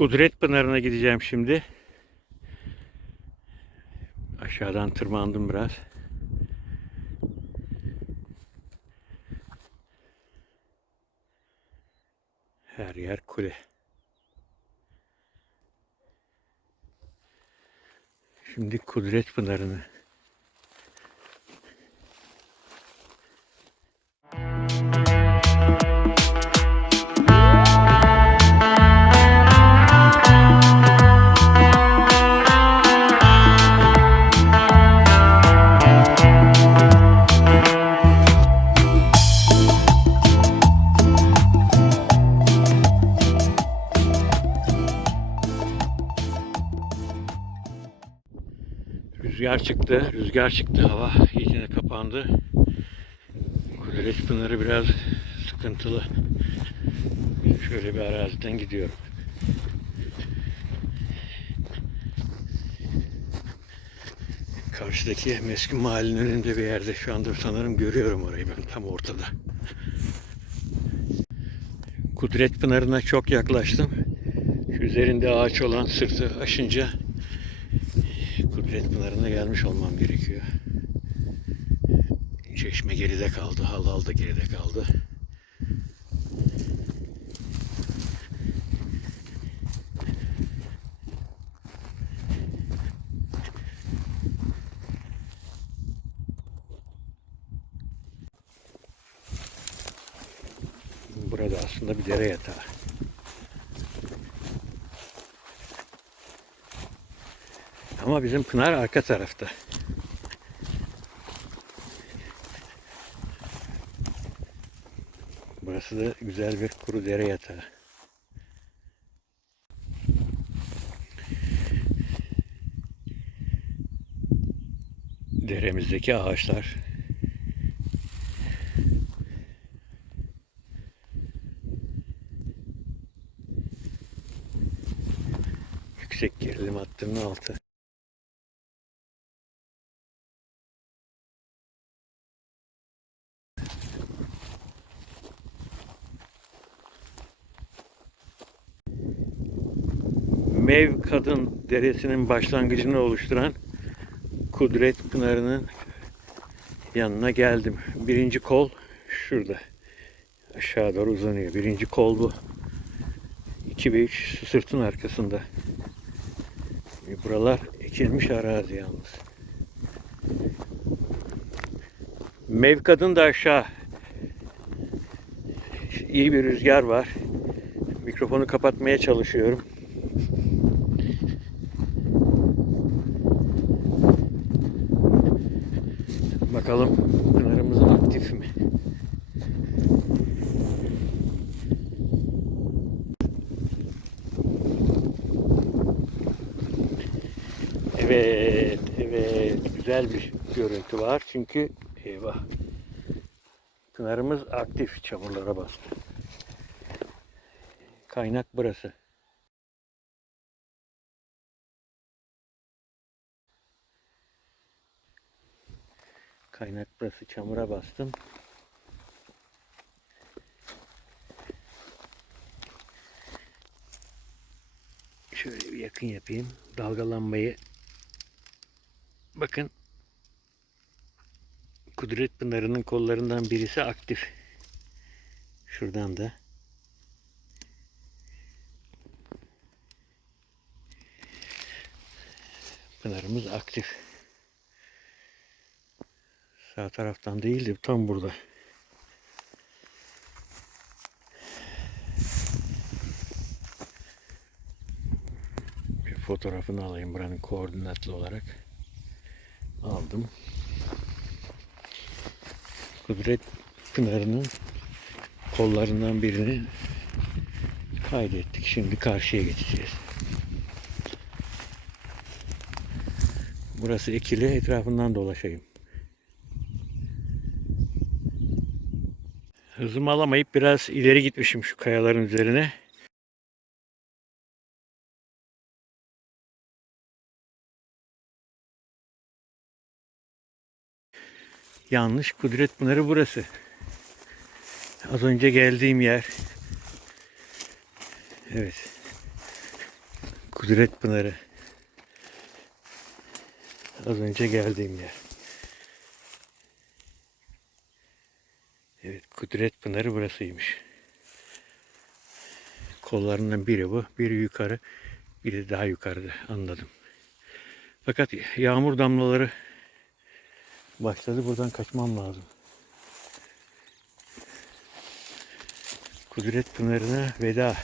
Kudret Pınarı'na gideceğim şimdi. Aşağıdan tırmandım biraz. Her yer kule. Şimdi Kudret Pınarı'na. Rüzgar çıktı, rüzgar çıktı, hava iyice kapandı. Kudret Pınarı biraz sıkıntılı. Şöyle bir araziden gidiyorum. Karşıdaki Meskin Mahallenin önünde bir yerde şu anda sanırım görüyorum orayı ben tam ortada. Kudret Pınarı'na çok yaklaştım. Şu üzerinde ağaç olan sırtı aşınca Kudret Pınarı'na gelmiş olmam gerekiyor. Çeşme geride kaldı, halal da geride kaldı. Burada aslında bir dere yatağı. Ama bizim Pınar arka tarafta. Burası da güzel bir kuru dere yatağı. Deremizdeki ağaçlar. Yüksek gerilim hattının altı. Mev Kadın Deresi'nin başlangıcını oluşturan Kudret Pınarı'nın yanına geldim. Birinci kol şurada. Aşağı doğru uzanıyor. Birinci kol bu. 2 ve 3 su sırtın arkasında. Buralar ekilmiş arazi yalnız. Mev Kadın da aşağı. İyi bir rüzgar var. Mikrofonu kapatmaya çalışıyorum. Bakalım pınarımız aktif mi? Evet, evet. Güzel bir görüntü var. Çünkü eyvah. Pınarımız aktif çamurlara bastı. Kaynak burası. Kaynak burası çamura bastım. Şöyle bir yakın yapayım. Dalgalanmayı bakın Kudret Pınarı'nın kollarından birisi aktif. Şuradan da Pınarımız aktif. Sağ taraftan değil de tam burada. Bir fotoğrafını alayım buranın koordinatlı olarak. Aldım. Kudret Pınarı'nın kollarından birini kaydettik. Şimdi karşıya geçeceğiz. Burası ekili. Etrafından dolaşayım. Hızımı alamayıp biraz ileri gitmişim şu kayaların üzerine. Yanlış Kudret Pınarı burası. Az önce geldiğim yer. Evet. Kudret Pınarı. Az önce geldiğim yer. Evet, Kudret Pınarı burasıymış. Kollarından biri bu, biri yukarı, biri daha yukarıda. Anladım. Fakat yağmur damlaları başladı. Buradan kaçmam lazım. Kudret Pınarı'na veda.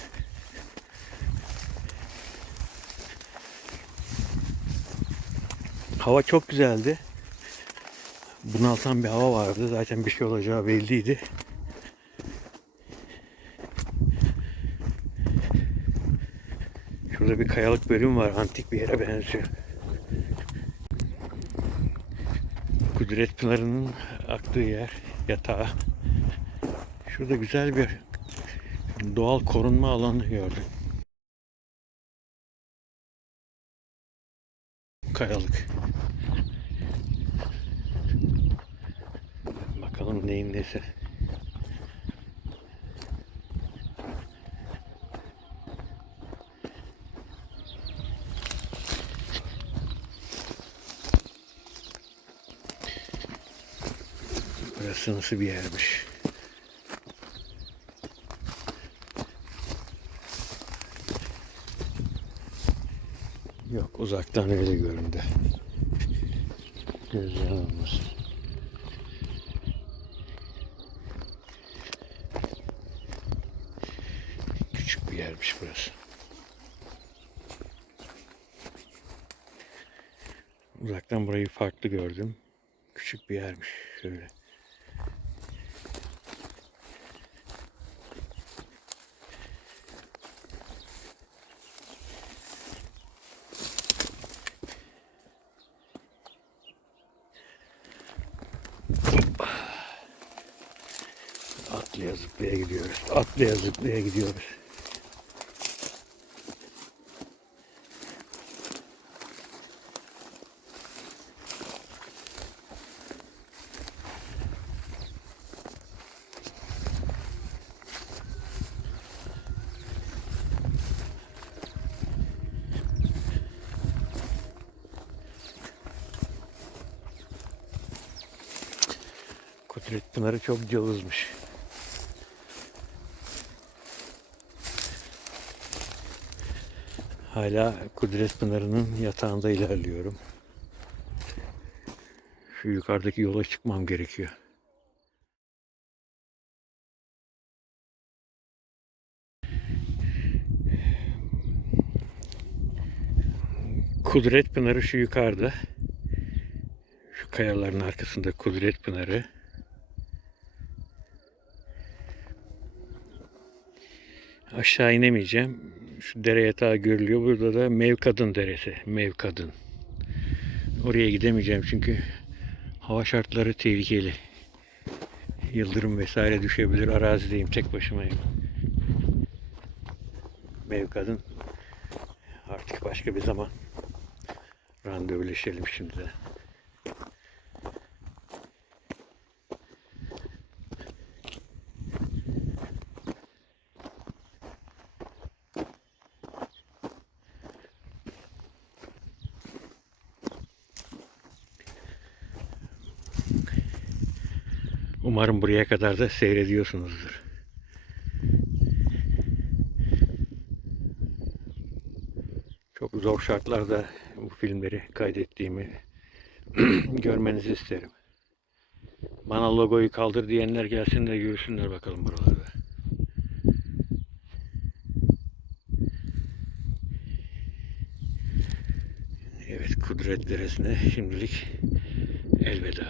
Hava çok güzeldi. Bunaltan bir hava vardı. Zaten bir şey olacağı belliydi. Şurada bir kayalık bölüm var. Antik bir yere benziyor. Kudret Pınarı'nın aktığı yer, yatağı. Şurada güzel bir doğal korunma alanı gördüm. Kayalık. Bakalım neyin nesi. Burası nasıl bir yermiş? Yok uzaktan öyle göründü. Göz yanılmasın. Küçük yermiş burası. Uzaktan burayı farklı gördüm. Küçük bir yermiş şöyle. Atlaya zıplaya gidiyoruz. Atlaya zıplaya gidiyoruz. Kudret Pınarı çok cılızmış. Hala Kudret Pınarı'nın yatağında ilerliyorum. Şu yukarıdaki yola çıkmam gerekiyor. Kudret Pınarı şu yukarıda. Şu kayaların arkasında Kudret Pınarı. Aşağı inemeyeceğim. Şu dere yatağı görülüyor. Burada da Mevkadın Deresi. Mevkadın. Oraya gidemeyeceğim çünkü hava şartları tehlikeli. Yıldırım vesaire düşebilir. Arazideyim. Tek başımayım. Mevkadın. Artık başka bir zaman randevuleşelim şimdi de. Umarım buraya kadar da seyrediyorsunuzdur. Çok zor şartlarda bu filmleri kaydettiğimi görmenizi isterim. Bana logoyu kaldır diyenler gelsin de görsünler bakalım buralarda. Evet Kudret Deresi'ne şimdilik elveda.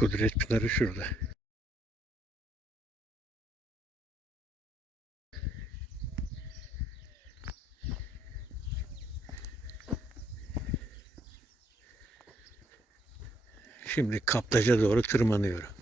Kudret Pınarı şurada. Şimdi Kaptaca doğru tırmanıyorum.